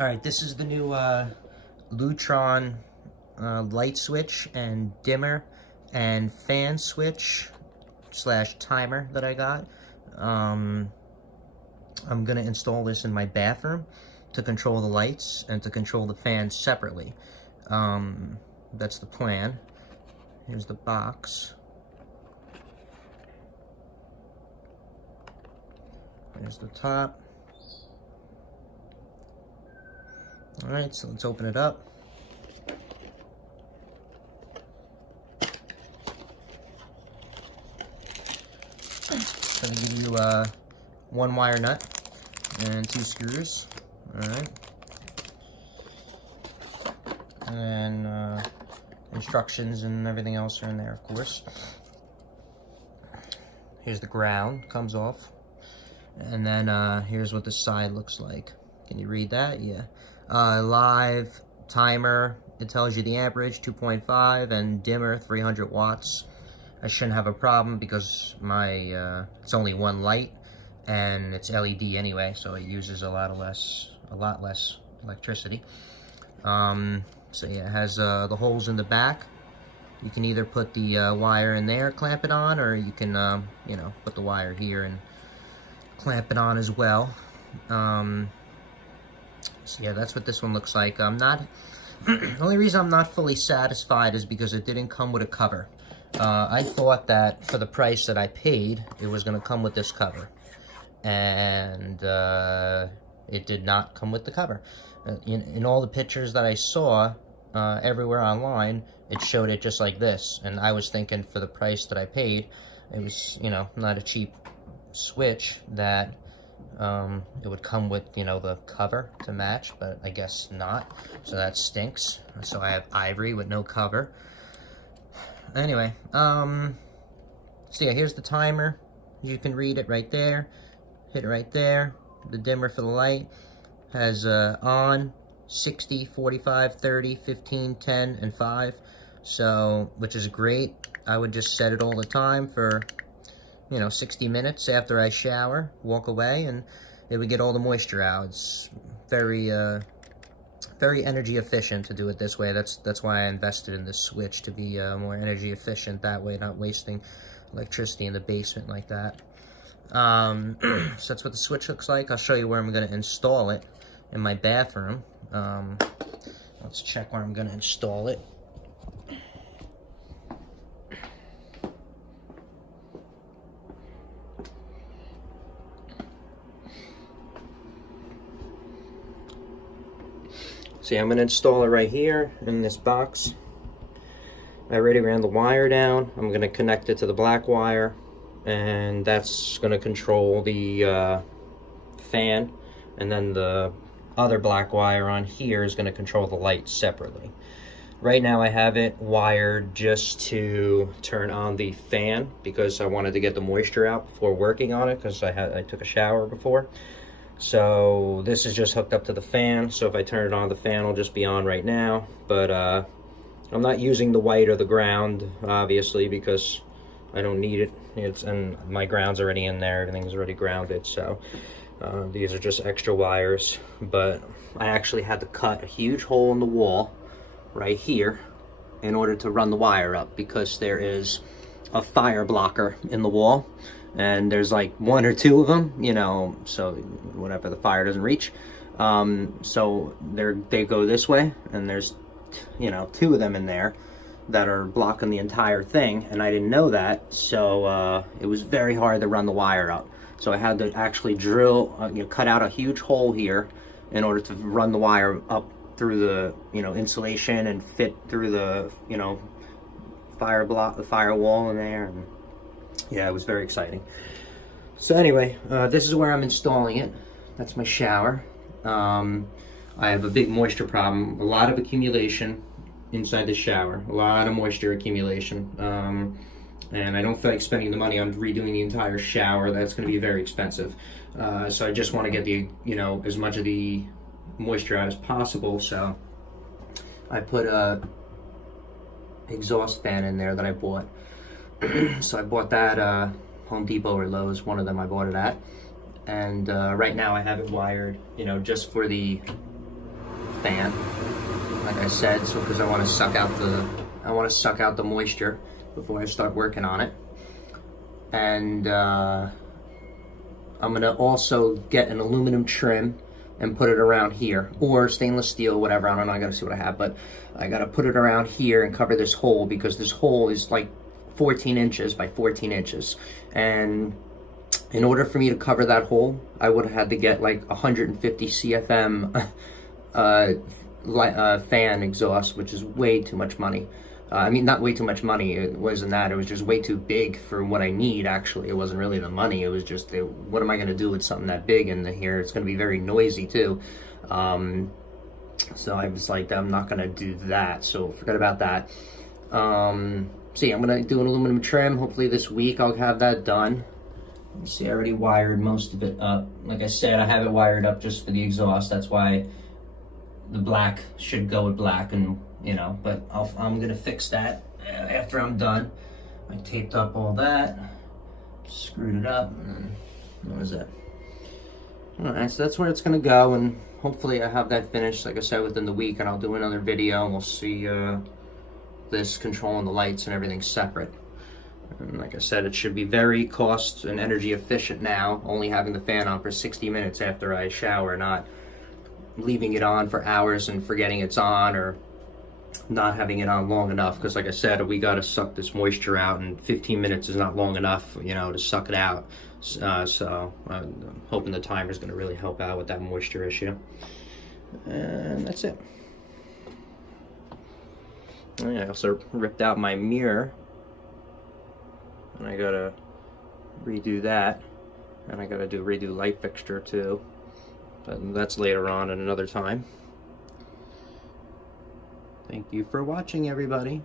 Alright, this is the new Lutron light switch and dimmer and fan switch / timer that I got. I'm going to install this in my bathroom to control the lights and to control the fans separately. That's the plan. Here's the box. There's the top. Alright, so let's open it up. It's going to give you one wire nut and 2 screws. Alright. And then instructions and everything else are in there, of course. Here's the ground, comes off. And then here's what the side looks like. Can you read that? Yeah. Live timer, it tells you the amperage, 2.5, and dimmer, 300 watts. I shouldn't have a problem because my it's only one light, and it's LED anyway, so it uses a lot less electricity. So yeah, it has the holes in the back. You can either put the wire in there, clamp it on, or you can you know, put the wire here and clamp it on as well. So yeah, that's what this one looks like. I'm not, the only reason I'm not fully satisfied is because it didn't come with a cover. I thought that for the price that I paid, it was going to come with this cover. And it did not come with the cover. In all the pictures that I saw everywhere online, it showed it just like this. And I was thinking for the price that I paid, it was, you know, not a cheap switch, that it would come with, you know, the cover to match, but I guess not, so that stinks. So I have ivory with no cover. Anyway, so yeah, here's the timer. You can read it right there, hit it right there. The dimmer for the light has on, 60, 45, 30, 15, 10, and 5, so, which is great. I would just set it all the time for, you know, 60 minutes after I shower, walk away, and it would get all the moisture out. It's very, very energy efficient to do it this way. That's why I invested in this switch, to be more energy efficient that way, not wasting electricity in the basement like that. So that's what the switch looks like. I'll show you where I'm going to install it in my bathroom. Let's check where I'm going to install it. See, I'm going to install it right here in this box. I already ran the wire down. I'm going to connect it to the black wire, and that's going to control the fan, and then the other black wire on here is going to control the lights separately. Right now I have it wired just to turn on the fan because I wanted to get the moisture out before working on it, because I took a shower before. So this is just hooked up to the fan, so if I turn it on, the fan will just be on right now. But I'm not using the white or the ground, obviously, because I don't need it. And my ground's already in there, everything's already grounded, so these are just extra wires. But I actually had to cut a huge hole in the wall right here in order to run the wire up, because there is a fire blocker in the wall. And there's like 1 or 2 of them, you know, so whatever, the fire doesn't reach. So they go this way, and there's, you know, 2 of them in there that are blocking the entire thing, and I didn't know that, so it was very hard to run the wire up. So I had to actually drill, you know, cut out a huge hole here in order to run the wire up through the, you know, insulation and fit through the, you know, the firewall in there. And yeah, it was very exciting. So anyway, this is where I'm installing it. That's my shower. I have a big moisture problem, a lot of accumulation inside the shower, a lot of moisture accumulation. And I don't feel like spending the money on redoing the entire shower. That's going to be very expensive. So I just want to get the, you know, as much of the moisture out as possible. So I put a exhaust fan in there that I bought. So I bought that Home Depot or Lowe's, one of them I bought it at. And right now I have it wired, you know, just for the fan, like I said, so because I want to suck out the moisture before I start working on it. And I'm gonna also get an aluminum trim and put it around here, or stainless steel, whatever. I don't know. I gotta see what I have, but I gotta put it around here and cover this hole, because this hole is like 14 inches by 14 inches, and in order for me to cover that hole, I would have had to get like 150 CFM fan exhaust, which is way too much money. I mean, not way too much money, it wasn't that, it was just way too big for what I need, actually. It wasn't really the money, it was just, what am I going to do with something that big in here? It's going to be very noisy, too. So I was like, I'm not going to do that, so forget about that. See, I'm going to do an aluminum trim. Hopefully this week I'll have that done. See, I already wired most of it up. Like I said, I have it wired up just for the exhaust. That's why the black should go with black, and you know, but I'm gonna fix that after I'm done. I taped up all that, screwed it up, and then what was that? Alright, so that's where it's gonna go, and hopefully I have that finished, like I said, within the week, and I'll do another video, and we'll see this controlling the lights and everything separate. And like I said, it should be very cost and energy efficient now, only having the fan on for 60 minutes after I shower, not leaving it on for hours and forgetting it's on, or not having it on long enough, because like I said, we got to suck this moisture out, and 15 minutes is not long enough, you know, to suck it out. So I'm hoping the timer is going to really help out with that moisture issue. And that's it. I also ripped out my mirror, and I gotta redo that, and I gotta redo light fixture too, but that's later on at another time. Thank you for watching, everybody.